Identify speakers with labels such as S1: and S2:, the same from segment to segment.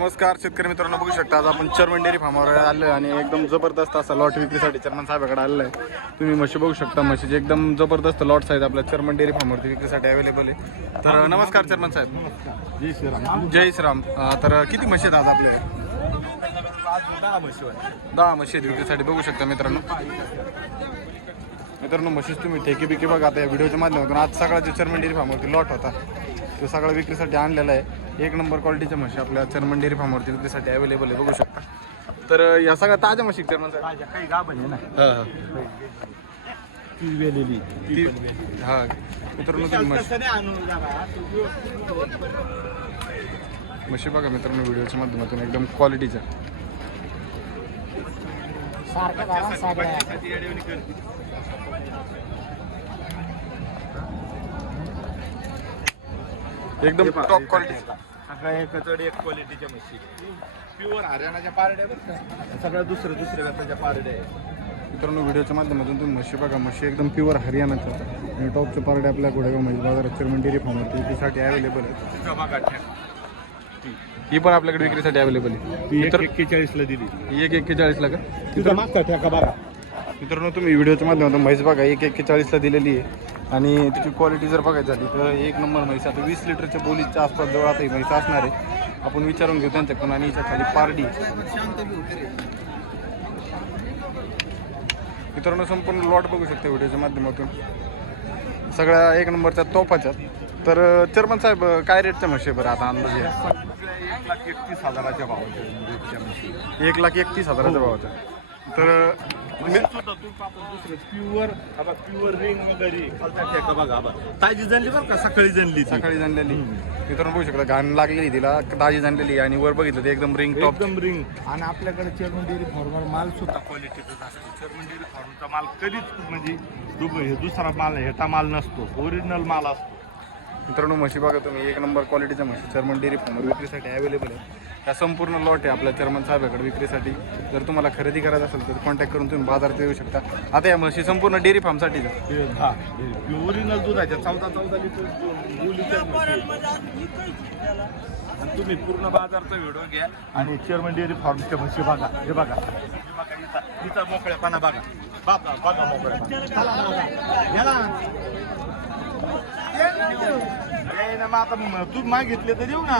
S1: नमस्कार शेतकरी मित्रांनो बघू शकता आज आपण चर्मन डेअरी फार्मवर आलो आणि एकदम जबरदस्त असा लॉट विक्रीसाठी चर्मन साहेबाकडे आलेला आहे. तुम्ही म्हशी बघू शकता म्हशीचे एकदम जबरदस्त लॉट्स आहेत आपल्या चर्मन डेअरी फार्मवरती विक्रीसाठी अवेलेबल आहे. तर नमस्कार. चर्मन साहेब.
S2: जय श्रीराम.
S1: जय श्रीराम. तर किती म्हशी आहेत आज आपले?
S2: दहा म्हशी.
S1: दहा म्हशी आहेत विक्रीसाठी बघू शकता मित्रांनो. मित्रांनो म्हशीच तुम्ही ठेके बिके बघा. आता या व्हिडिओच्या माध्यमातून आज सगळा जो चर्मन डेअरी फार्मवरती लॉट होता तो सगळा विक्रीसाठी आणलेला आहे. एक नंबर क्वालिटीच्या म्हशी आपल्या चर्मन डेअरी फार्मवरती विक्रीसाठी अवेलेबल आहे बघू शकता. तर या सगळ्या ताज्या म्हशी चर्मन साहेब
S2: माझ्या काही गाभण आहे ना?
S1: हा.
S2: ती वेलेली.
S1: ती हा. मित्रांनो तुम्ही म्हशी. म्हशी बघा मित्रांनो व्हिडिओच्या माध्यमातून एकदम क्वालिटीच्या. एकदम टॉप क्वालिटी
S2: सगळ्या एकचड एक क्वालिटीच्या म्हशी प्युअर हरियाणाच्या पारड्या बरं का? सगळ्या दुसऱ्या दुसऱ्या जातीच्या पारड्या आहे
S1: मित्रांनो व्हिडिओच्या माध्यमातून तुम्ही म्हशी बघा. म्हशी एकदम प्युअर हरियाणाच्या आहेत. आणि टॉपचे पारडे आपल्या घोडेगाव म्हशी बाजारात चर्मन डेअरी फार्मवरती विक्रीसाठी अवेलेबल आहे. ही पण आपल्याकडे विक्रीसाठी अवेलेबल आहे.
S2: ती एक
S1: मित्र-
S2: एक्केचाळीस ला दिली.
S1: ही एक एक्केचाळीसला का?
S2: तिचा मागचा ठेका बघा
S1: मित्रांनो तुम्ही व्हिडिओच्या माध्यमातून म्हैस बघा. एक एक्केचाळीसला दिलेली आहे. आणि त्याची क्वालिटी जर बघायची झाली तर एक नंबर म्हैस आता वीस लिटरच्या बोलीच्या आसपास जवळ आता ही म्हैस असणार आहे. आपण विचारून घेऊ त्यांच्याकडून आणि हिच्या खाली पारडी. मित्रांनो संपूर्ण लॉट बघू शकता व्हिडिओच्या माध्यमातून. सगळ्या एक नंबरच्या तोफाच्या. तर चर्मन साहेब काय रेटच्या म्हशी बरं आता अंदाजे?
S2: एक लाख एकतीस हजाराच्या भावाच्या म्हशी.
S1: एक लाख एकतीस हजाराच्या भावाच्या. तर मी-
S2: प्युअर प्युअर रिंग वगैरे बघा बघा ताजी जनली बरं का सकाळी जनली ती.
S1: सकाळी जाणलेली मित्रांनो बघू शकता घाण लागलेली तिला. ताजी जाणलेली आणि वर बघितलं ते एकदम रिंग टॉप
S2: एकदम रिंग आणि आपल्याकडे चेअरमन डेअरी फार्मर माल सुद्धा क्वालिटीचा असतो चेअरमन डेअरी फार्मचा माल कधीच म्हणजे दुब- हे दुसरा माल नाही ह्याचा माल नसतो. ओरिजिनल माल असतो.
S1: मित्रांनो म्हशी बघा तुम्ही. एक नंबर क्वालिटीच्या म्हशी. चर्मन डेअरी फार्म विक्रीसाठी अवेलेबल आहे या संपूर्ण लॉट आहे आपल्या चर्मन साहेबाकडे विक्रीसाठी. जर तुम्हाला खरेदी करायचं असेल तर कॉन्टॅक्ट करून तुम्ही बाजारात येऊ शकता. आता या म्हशी संपूर्ण डेअरी फार्मसाठी
S2: हा ओरिजिनल दुधाच्या चौदा चौदा लिटर आणि तुम्ही पूर्ण बाजारचा व्हिडिओ घ्या आणि चेअरमन डेअरी फार्मच्या म्हशी बघा. हे बघा. हे बघा इथं इथं मोकळेपणा बघा. बघा बघा मोकळेपणा चला ना बघा. या ना. ए, ना मग आता म- तू मागितले तर देऊ ना.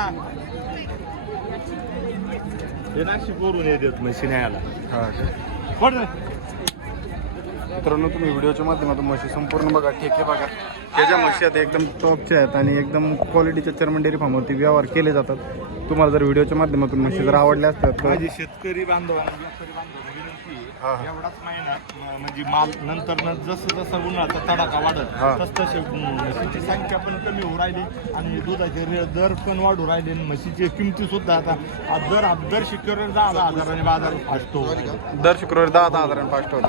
S2: हे नाशिक वरून येतात म्हशी न्यायला.
S1: हां
S2: पड.
S1: मित्रांनो तुम्ही व्हिडिओच्या माध्यमातून म्हशी संपूर्ण बघा ठेके बघा. त्याच्या म्हशी आहेत एकदम टॉपच्या आहेत आणि एकदम क्वालिटीच्या चर्मन डेअरी फार्मवरती व्यवहार केले जातात. तुम्हाला जर व्हिडिओच्या माध्यमातून म्हशी जर आवडल्या असतात तर
S2: माझी शेतकरी बांधवांना व्यापारी बांधवांना विनंती
S1: हा,
S2: आहे. एवढाच महिना म- म्हणजे माल नंतर न जसं जसं उन्हाळ्याचा तडाखा वाढत
S1: हा.
S2: तस तसे म्हशीची संख्या पण कमी होऊ राहिली आणि दुधाचे रे- दर पण वाढू राहिले आणि म्हशीची किमती सुद्धा आता आ- दर दर शिक्युअर दहा दहा हजाराने बाजार फासतो
S1: दर शुक्रवारी दहा दहा हजारांनी फास्ट होतं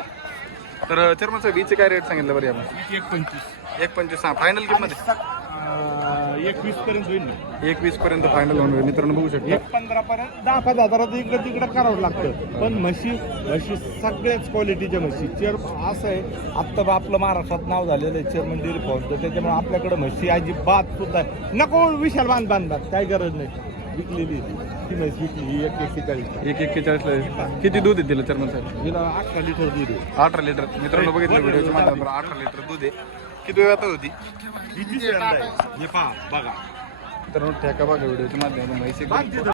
S1: तर चर्मन साहेब हिचे काय रेट सांगितलं बरं यामध्ये?
S2: एक पंचवीस.
S1: एक पंचवीस हा. फायनल किंमत?
S2: अं, एक वीस पर्यंत होईल ना?
S1: आहे एक वीस पर्यंत फायनल होऊन होईल. मित्रांनो बघू शकता.
S2: एक पंधरा पर्यंत दहा पाच हजारात इकडं तिकडं करावं लागतं. पण म्हशी म्हशी सगळ्याच क्वालिटीच्या म्हशी. चेअर असं आहे आत्ता बा आपलं महाराष्ट्रात नाव झालेलं आहे चेअरमन डेअरी फार्मचं त्याच्यामुळे आपल्याकडे म्हशी अजिबात सुद्धा आहे. नको विशाल बांध बांधतात काय गरज नाही. विकलेली ती. म्हैस विकली ही एक एक्केचाळीस
S1: एक एक्केचाळीसला. किती दूध आहे तिला चर्मन साहेब?
S2: हिला अठरा लिटर दूध आहे.
S1: अठरा लिटर. मित्रांनो बघितलं व्हिडिओच्या माध्यमातून अठरा लिटर दूध आहे. किती वेळ आता होती?
S2: ही तिसऱ्यांदा आहे? हे पहा बघा.
S1: मित्रांनो ठेका बघा व्हिडिओच्या माध्यमातून
S2: तिथं.